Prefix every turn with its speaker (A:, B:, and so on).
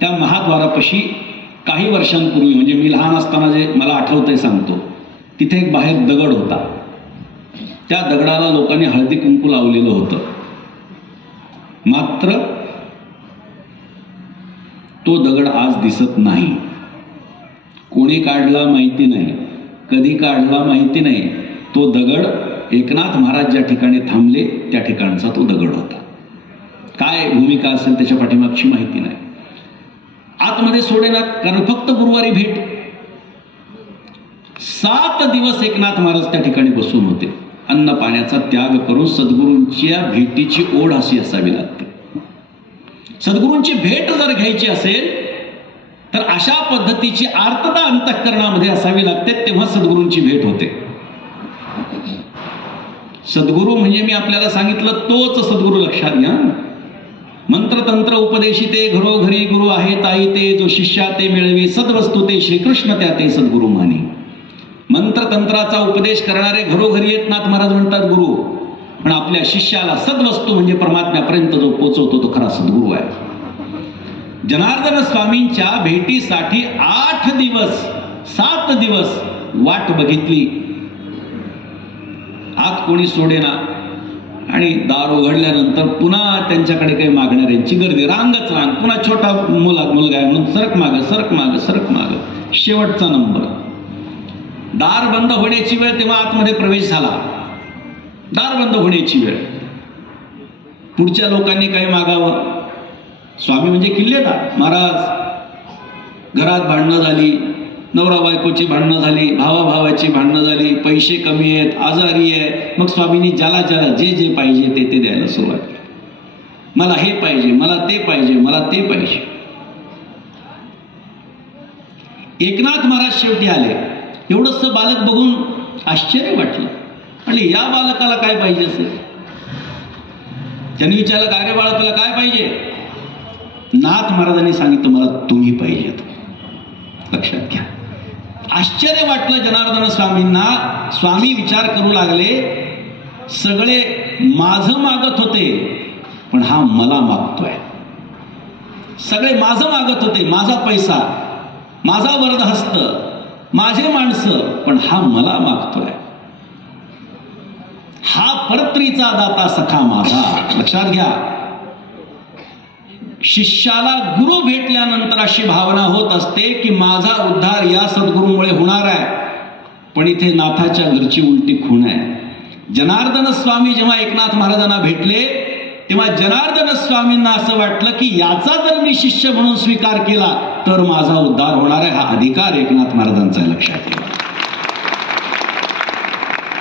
A: त्या महाद्वारापाशी काही वर्षांपूर्वी म्हणजे मी लहान असताना जे मला आठवतंय सांगतो तिथे एक बाहेर दगड होता. त्या दगडाला लोकांनी हळदी कुंकू लावलेलं होतं. मात्र तो दगड आज दिसत नाही. कोणी काढला माहिती नाही. कधी काढला माहिती नाही. तो दगड एकनाथ महाराज ज्या ठिकाणी थांबले त्या ठिकाणचा तो दगड होता. काय भूमिका असेल त्याच्या पाठीमागची माहिती नाही. आतमध्ये सोडेनात कारण फक्त गुरुवारी भेट. सात दिवस एकनाथ महाराज त्या ठिकाणी बसून होते. अन्न पाण्याचा त्याग करून सद्गुरूंच्या भेटीची ओढ अशी असावी लागते. सद्गुरूंची भेट जर घ्यायची असेल तर अशा पद्धतीची आर्तता अंतःकरणामध्ये असावी लागते तेव्हा सद्गुरूंची भेट होते. सद्गुरू म्हणजे मी आपल्याला सांगितलं तोच सद्गुरू लक्षात घ्या. मंत्रतंत्र उपदेशी ते घरोघरी गुरु आहे ताई ते जो शिष्या ते मिळवी सद्वस्तू ते श्रीकृष्ण त्या ते सद्गुरू मंत्र मंत्रतंत्राचा उपदेश करणारे घरोघरी येत नाथ महाराज म्हणतात गुरु पण आपल्या शिष्याला सद्वस्तू म्हणजे परमात्म्यापर्यंत जो पोचवतो तो खरा सद्गुरु आहे. जनार्दन स्वामींच्या भेटीसाठी आठ दिवस सात दिवस वाट बघितली. आत कोणी सोडेना आणि दार उघडल्यानंतर पुन्हा त्यांच्याकडे काही मागणाऱ्यांची गर्दी. रांगच रांग. पुन्हा छोटा मुला मुलगा आहे म्हणून सरक माग सरक माग सरक माग. शेवटचा नंबर. दार बंद होण्याची वेळ तेव्हा आतमध्ये प्रवेश झाला. दार बंद होण्याची वेळ. पुढच्या लोकांनी काही मागावं. स्वामी म्हणजे किल्लेदार. महाराज घरात भांडणं झाली. नवरा बायकोची भांडणं झाली भावाभावाची भांडणं झाली पैसे कमी आहेत आजारी आहे. मग स्वामींनी ज्याला ज्याला जे जे पाहिजे ते ते द्यायला सुरुवात केली. मला हे पाहिजे मला ते पाहिजे मला ते पाहिजे. एकनाथ महाराज शेवटी आले. एवढंच बालक बघून आश्चर्य वाटलं. आणि या बालकाला काय पाहिजे असेल? त्यांनी विचारलं काय रे बाळा तुला काय पाहिजे? नाथ महाराजांनी सांगितलं मला तुम्ही पाहिजेत. लक्षात घ्या. आश्चर्य वाटलं जनार्दन स्वामींना. स्वामी विचार करू लागले सगळे माझं मागत होते पण हा मला मागतोय. सगळे माझं मागत होते माझा पैसा माझा वरदहस्त माझे माणसं पण हा मला मागतोय. हा परत्रीचा दाता सखा माझा. लक्षात घ्या शिष्याला गुरु भेटल्यानंतर अशी भावना होत असते की माझा उद्धार या सद्गुरूमुळे होणार आहे. पण इथे नाथाच्या घरची उलटी खूण आहे. जनार्दन स्वामी जेव्हा एकनाथ महाराजांना भेटले तेव्हा जनार्दन स्वामींना असं वाटलं की याचा जर मी शिष्य म्हणून स्वीकार केला तर माझा उद्धार होणार आहे. हा अधिकार एकनाथ महाराजांचा आहे, लक्षात ठेवा.